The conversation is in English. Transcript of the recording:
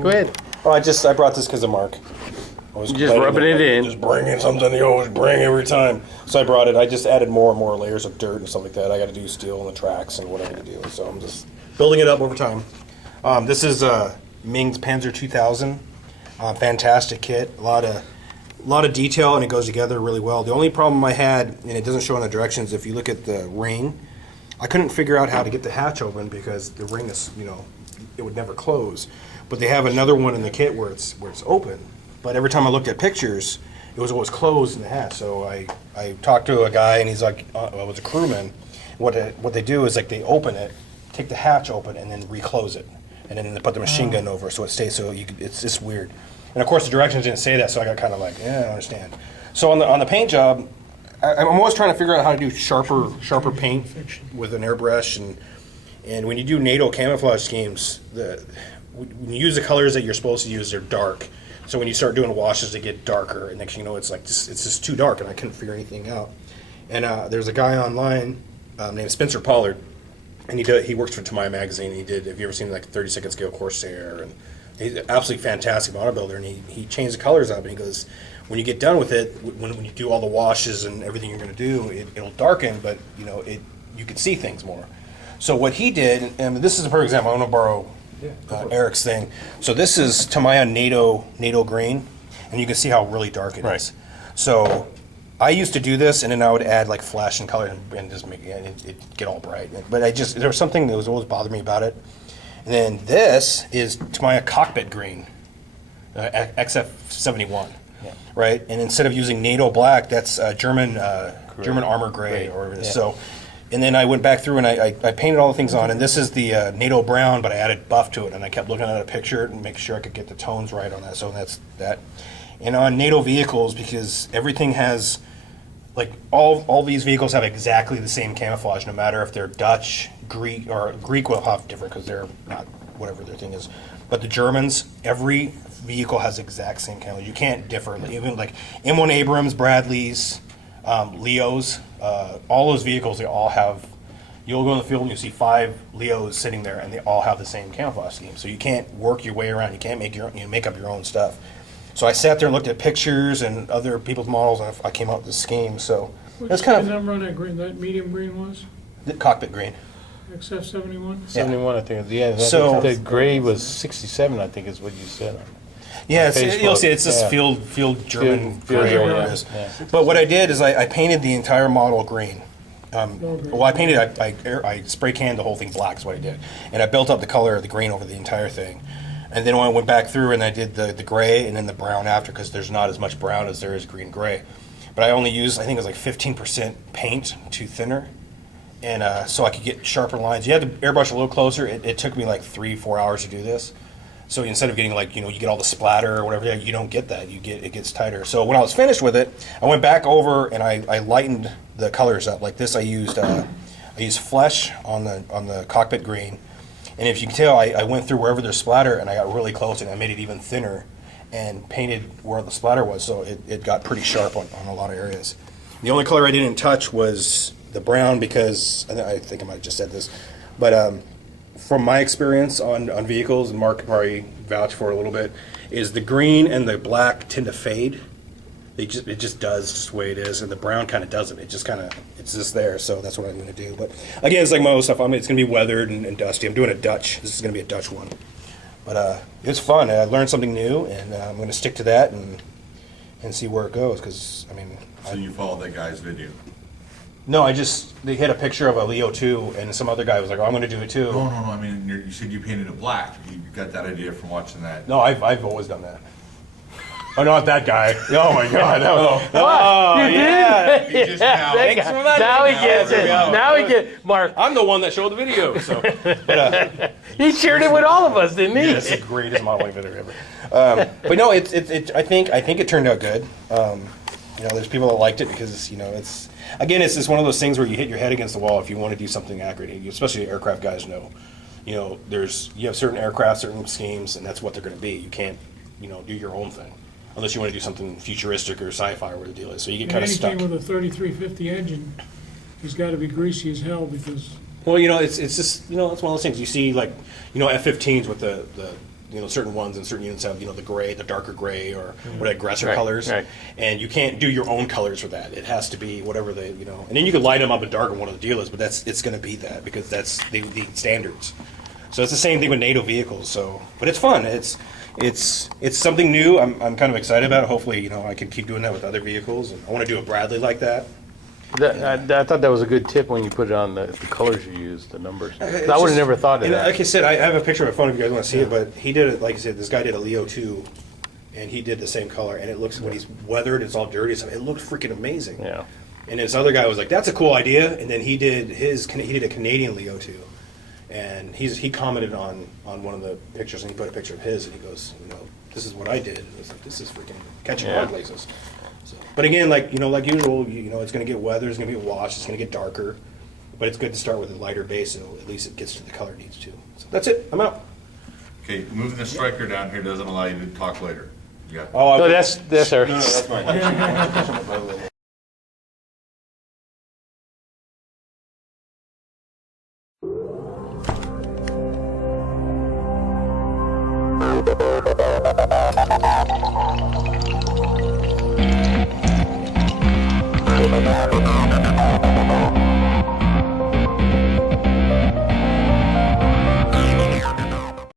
Go ahead. Oh, I brought this because of Mark. Just rubbing it in. Just bringing something you always bring every time. So I brought it. I just added more and more layers of dirt and stuff like that. I got to do steel in the tracks and whatever to do. So I'm just building it up over time. This is Meng Panzer 2000. Fantastic kit. A lot of detail, and it goes together really well. The only problem I had, and it doesn't show in the directions, if you look at the ring, I couldn't figure out how to get the hatch open because the ring is, it would never close. But they have another one in the kit where it's open. But every time I looked at pictures, it was always closed in the hatch. So I talked to a guy, and he's like, I was a crewman. What they do is like they open it, take the hatch open, and then reclose it, and then they put the machine gun over so it stays. So it's just weird. And of course the directions didn't say that, so I got kind of like, I don't understand. So on the paint job, I'm always trying to figure out how to do sharper paint with an airbrush, and when you do NATO camouflage schemes, when you use the colors that you're supposed to use, they're dark. So when you start doing washes, they get darker, and next thing you know, it's just too dark, and I couldn't figure anything out. And there's a guy online named Spencer Pollard, and he works for Tacoma magazine. Have you ever seen like 30-second scale Corsair? And he's an absolutely fantastic bodybuilder, and he changed the colors up, and he goes, when you get done with it, when you do all the washes and everything you're going to do, it'll darken, but you can see things more. So what he did, and this is a perfect example. I'm going to borrow Eric's thing. So this is Tamiya NATO green, and you can see how really dark it is. So I used to do this, and then I would add like flash and color and just make it get all bright. But there was something that was always bothering me about it. And then this is Tamiya cockpit green, XF71, right? And instead of using NATO black, that's German armor gray. So. And then I went back through and I painted all the things on, and this is the NATO brown, but I added buff to it, and I kept looking at a picture and make sure I could get the tones right on that. So that's that. And on NATO vehicles, because everything has, like all these vehicles have exactly the same camouflage, no matter if they're Dutch, Greek, or Greek will have different because they're not whatever their thing is. But the Germans, every vehicle has the exact same camouflage. You can't differ. Even like M1 Abrams, Bradleys, Leos, all those vehicles, they all have, you'll go in the field and you'll see 5 Leos sitting there, and they all have the same camouflage scheme. So you can't work your way around. You can't make up your own stuff. So I sat there and looked at pictures and other people's models, and I came up with this scheme. So that's kind of the number on that green, that medium green was? The cockpit green. XF71? 71, I think. Yeah, So the gray was 67, I think is what you said. Yeah, you'll see it's this field German gray or whatever it is. Yeah. But what I did is I painted the entire model green. I spray canned the whole thing black is what I did. And I built up the color of the green over the entire thing. And then when I went back through and I did the gray and then the brown after, because there's not as much brown as there is green gray. But I only used, I think it was like 15% paint to thinner. And so I could get sharper lines. You had to airbrush a little closer. It took me like 3-4 hours to do this. So instead of getting like, you get all the splatter or whatever, you don't get that. It gets tighter. So when I was finished with it, I went back over and I lightened the colors up. Like this, I used flesh on the cockpit green. And if you can tell, I went through wherever there's splatter and I got really close and I made it even thinner and painted where the splatter was. So it got pretty sharp on a lot of areas. The only color I didn't touch was the brown, because I think I might have just said this, but from my experience on vehicles, and Mark could probably vouch for it a little bit, is the green and the black tend to fade. it just does just the way it is, and the brown kind of doesn't. It just kind of, it's just there, so that's what I'm going to do. But again, it's like my old stuff. It's going to be weathered and dusty. I'm doing a Dutch. This is going to be a Dutch one. But it's fun. I learned something new, and I'm going to stick to that and see where it goes, because, I mean... So you followed that guy's video? No, they hit a picture of a Leo 2, and some other guy was like, oh, I'm going to do it too. No, I mean, you said you painted it black. You got that idea from watching that. No, I've always done that. Oh, not that guy. Oh my God. What? You did? You just now. Thanks for that. Now he gets it. Now he gets Mark. I'm the one that showed the video, so. He shared it with all of us, didn't he? It's the greatest modeling video ever. But no, I think it turned out good. There's people that liked it because it's just one of those things where you hit your head against the wall if you want to do something accurate. Especially aircraft guys know. You have certain aircraft, certain schemes, and that's what they're going to be. You can't, do your own thing unless you want to do something futuristic or sci-fi, where the deal is. So you get kind of stuck. Anything with a 3350 engine has got to be greasy as hell because. Well, it's just it's one of those things you see, like F-15s with the certain ones and certain units have the gray, the darker gray, or what aggressor colors, right. And you can't do your own colors for that. It has to be whatever they and then you can light them up in dark on one of the dealers, but it's going to be that because that's the standards. So it's the same thing with NATO vehicles. So, but it's fun. It's something new. I'm kind of excited about it. Hopefully, I can keep doing that with other vehicles, and I want to do a Bradley like that. I thought that was a good tip when you put it on the colors you use, the numbers. I would have never thought of that. Like I said, I have a picture on my phone if you guys want to see it, but he did it, like I said, this guy did a Leo 2, and he did the same color, and it looks, when he's weathered, it's all dirty, so it looked freaking amazing. Yeah. And this other guy was like, that's a cool idea, and then he did a Canadian Leo 2. And he commented on one of the pictures, and he put a picture of his, and he goes, this is what I did. And it's like, this is freaking catching hard laces. So, but again, like usual, it's going to get weather, it's going to be washed, it's going to get darker. But it's good to start with a lighter base, so at least it gets to the color it needs to. So that's it. I'm out. Okay, moving the striker down here doesn't allow you to talk later. You got No, that's her. No, that's mine. America.